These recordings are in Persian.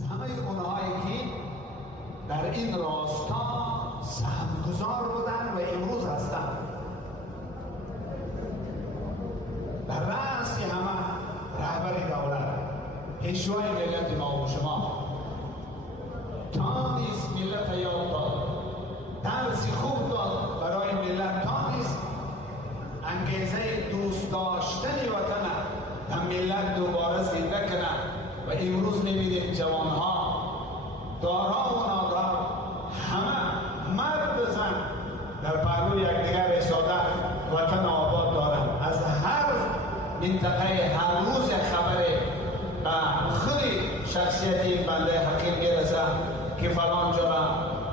از همه اونهایی که در این راستا سهمگزار بودن و امروز هستن، در رأس همه رهبر دولت، پیشوای ملت ما و شما تانیست ملت یاد داد، درسی خوب داد برای ملت، تانیست انگیزه دوست داشتن وطن هم ملت دوباره زنده کنه. و امروز میبینیم جوانها دارا و نادار همه مرد و زن در پهلوی یکدیگر ایستاده وطن آباد دارن. از هر منطقه هر روز یک خبر به خیلی شخصیتی بنده حقیر میرسه که فلان جا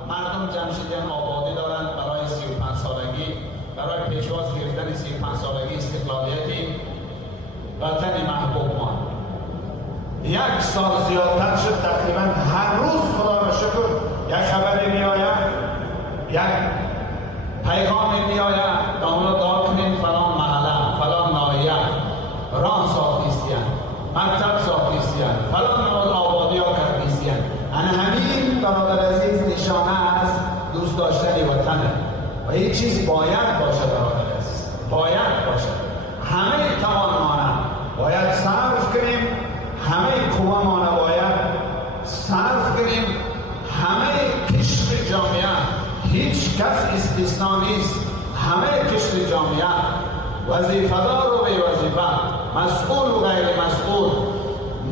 مردم جمشیدیان آبادی دارند برای 35 سالگی، برای پیشواز گرفتن 35 سالگی استقلالیتی وطن محبوب ما. یک سال زیادتر شد، تقریبا هر روز خدا را شکر یک خبری می آید، یک پیغامی می آید، داملا دار کنیم فلان محله، فلان ناحیه راه ساختیستیان، مکتب ساختیستیان، فلان نوع آبادی ها کردیستیان. همین برادر عزیز نشانه از دوست داشتن وطنه و هیچ چیز باید باشه برادر عزیز، باید باشه. همه توانمانه باید صرف کنیم، همه قوامانه باید صرف کنیم، همه کشت جامعه، هیچ کس استثنا نیست، همه کشت جامعه، وظیفه‌دار و بی وظیفه، مسئول و غیر مسئول،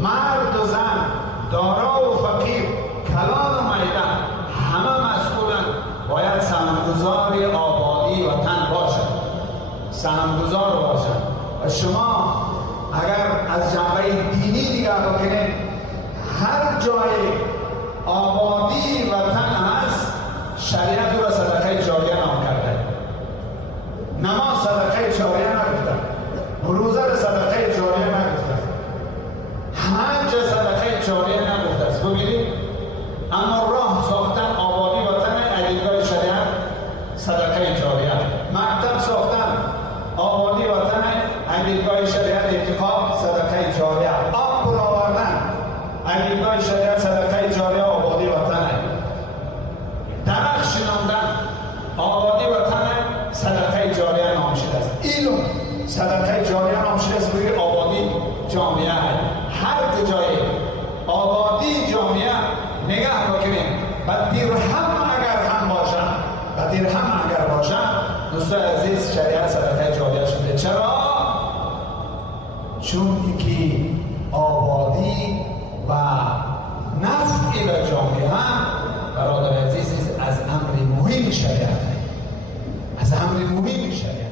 مرد و زن، دارا و فقیر، کلان و میدان، همه مسئولن. باید سهمگزار آبادی وطن باشد، سهمگزار باشد. و شما اگر از جنبه دینی نگاه بکنید، هر جای آبادی وطن هست شریعت را صدقه جاریه نام کرده. نماز صدقه جاریه نگفته، روزه را صدقه جاریه نگفته، حج صدقه جاریه نگفته است. ببینید، اما راه ساختن آبادی وطن علیگاه شریعت صدقه جاریه، مکتب ساختن آبادی وطن علیگاه شریعت اتفاق صدقه جاریه، آب برآوردن علیگاه شریعت صدقه جاریه آبادی وطن، درخت شناندن آبادی وطن صدقه جاریه نام شده است. علم صدقه جاریه نام شده است. بگیر آبادی جامعه، هر جای آبادی جامعه نگاه بکنیم، و درهم اگر هم باشن، و درهم اگر باشن، دوستان عزیز شریعت صدقه جاریه شده. چرا؟ چون که آبادی و نفع به جامعه برادر عزیز از امر مهم شریعت، از امر مهم شریعت.